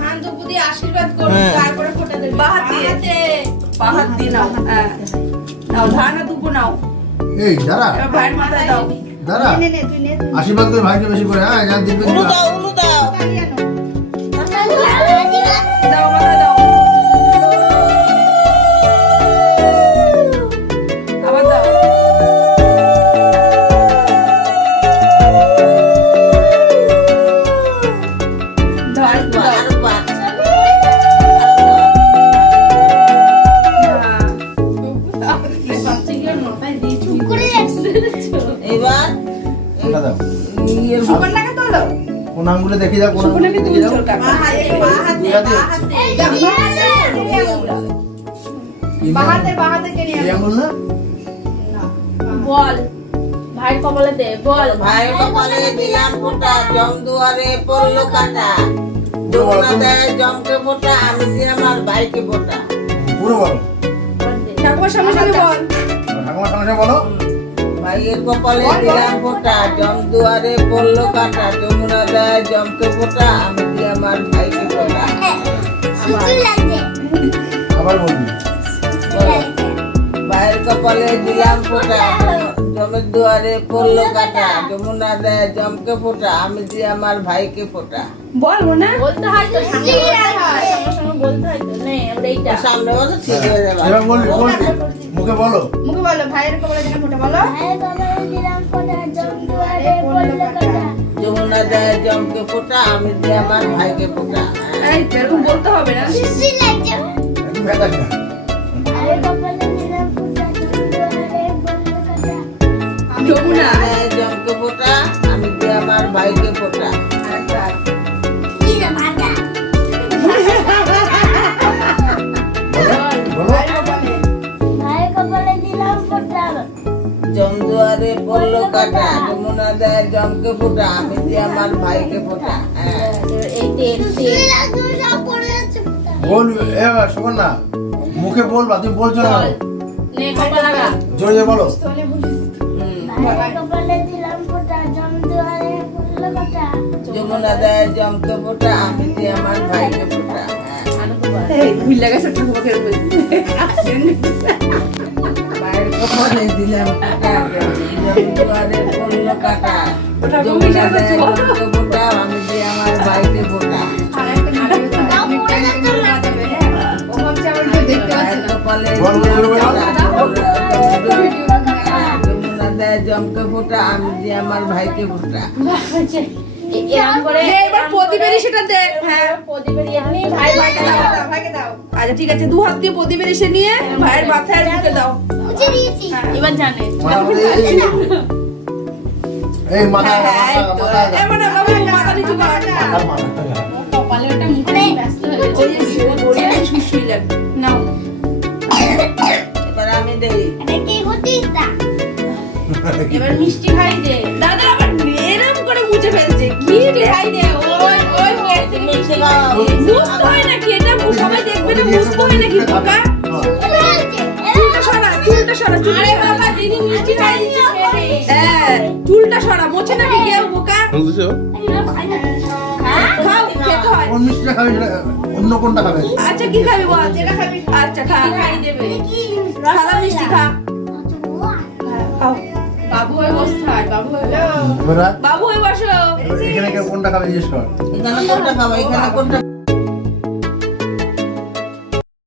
ধান দুপু দিয়ে আশীর্বাদ করো, তারপরে ফোঁটা দেবে। বাহাত দিয়ে নাও। হ্যাঁ নাও, ধান আর দুপু নাও। এই দাঁড়া, এবার ভাইয়ের মাথায় দাও। দাঁড়া, আশীর্বাদ করে ভাইকে বেশি করে। হ্যাঁ, যা দিবে উলু দাও, উলু দাও। দাও, মাথায় দাও। আবার দাও। ধান দাও। এবার ওটা দাও। সুকন্যাকে তোলো। কোন আঙ্গুলে দেখি যাও, কোন আঙ্গুলে সুকন্যাকে দেখি যাও। তুলছো কাকা। বাহাতে কে নিয়ে এই আঙ্গুল না? বল ভাই কপালে দে, বল ভাই কপালে দিলাম ফোঁটা, জম দুয়ারে পড়লো কাটা। যমুনা দেয় জমকে ফোঁটা, আমি দিয়ে আমার ভাইকে ফোঁটা। পুরো বলো। ঠাকুমার সামনে সামনে বল। ঠাকুমার সঙ্গে বলো। ভাইয়ের কপালে দিলাম ফোঁটা, জম দুয়ারে পড়লো কাটা। যমুনা দেয় জমকে ফোঁটা, আমি দিয়ে আমার ভাইকে ফোঁটা। আবার বলবি। ভাইয়ের কপালে দিলাম ফোঁটা, জমের দুয়ারে পড়লো কাটা। যমুনা দেয় জমকে ফোঁটা, আমি দিয়ে আমার ভাইকে ফোঁটা। বল না। বলতে হয় তো, সামনে বলতে হয় তো। নে আমরা এইটা সামনে বলো, ঠিক হয়ে যাবে। এবার বলবি, বলবি। মুখে বলো। মুখে বলো, ভাইয়ের কপালে দিলাম ফোঁটা বলো। যমুনা দেয় জমকে ফোঁটা, আমি দিয়ে আমার ভাইকে ফোঁটা। এই তো, এরকম বলতে হবে না। একদম ভেতাস না। যমুনা। দেয় জমকে ফোঁটা, আমি দিয়ে আমার ভাইকে ফোঁটা। বলো। জম দুয়ারে পড়লো কাটা, যমুনা দেয় জমকে ফোঁটা, আমি দিয়ে আমার ভাইকে ফোঁটা। হ্যাঁ। এই তেল তেল বল, এবার শোন না। মুখে বলবা, তুমি বলছো না কেন? নে কপাল লাগা। জোরে জোরে বলো। যমুনা দেয় জমকে ফোঁটা, আমি দিয়ে আমার ভাইকে ফোঁটা। এই ভুল লাগাছে ঠাকুমাকে বলছি। ভাইয়ের কপালে দিলাম ফোঁটা, জম দুয়ারে পড়লো কাটা। ওটা যমুনা দেয় জমকে ফোঁটা, আমি দিয়ে আমার ভাইকে ফোঁটা। ভাইয়ের কপালে বল, বল, বল। যমুনা দেয় জমকে ফোঁটা, আমি দিয়ে আমার ভাইকে ফোঁটা। এরকম করে এবার প্রদীপেরই সেটা দে। হ্যাঁ প্রদীপের এমনি ভাই ভাইকে দাও, ভাইকে দাও। আচ্ছা ঠিক আছে, দু হাত দিয়ে প্রদীপের এসে নিয়ে ভাইয়ের মাথায় আর বুকে দাও। এবার জানে মাথা করে এই মাথা, হ্যাঁ, এই তো। মাথা, মাথা। এবার বাবা মাথা নিচু কর। আর মাথা। কপালে ওটা মুখে ব্যস্ত হয়ে ওই যে গড়িয়ে শুশুই লাগবে। নাও। এবার আমি দেই। এবার মিষ্টি খাই দে। দাদা আবার এরম করে মুছে ফেলছে। কি রে? খাই দে। ওই ওই প্লেট থেকে মিষ্টি খাও। মুছতে হয় নাকি? এটা সবাই দেখবে না, মুছতে হয় নাকি বোকা? চুলটা সরা, চুলটা সরা, চুলটা আরে সরা। বাবা দিদি মিষ্টি খাই দিচ্ছে খেয়ে নে। হ্যাঁ, চুলটা সরা, মোছে নাকি কেউ বোকা? খাও, খেতে হয়। কোন মিষ্টিটা খাবি সেটা, অন্য কোনটা খাবে? আচ্ছা কি খাবি বল? যেটা খাবি। আচ্ছা খা। খাই দেবে। সাদা মিষ্টি খা। খাও। বাবু হয়ে বসতে হয়, বাবু হয়ে বস। এবার বাবু হয়ে বসো। এখানে কেউ কোনটা খাবে জিজ্ঞেস কর। এখানে কোনটা খাবো, এখানে কোনটা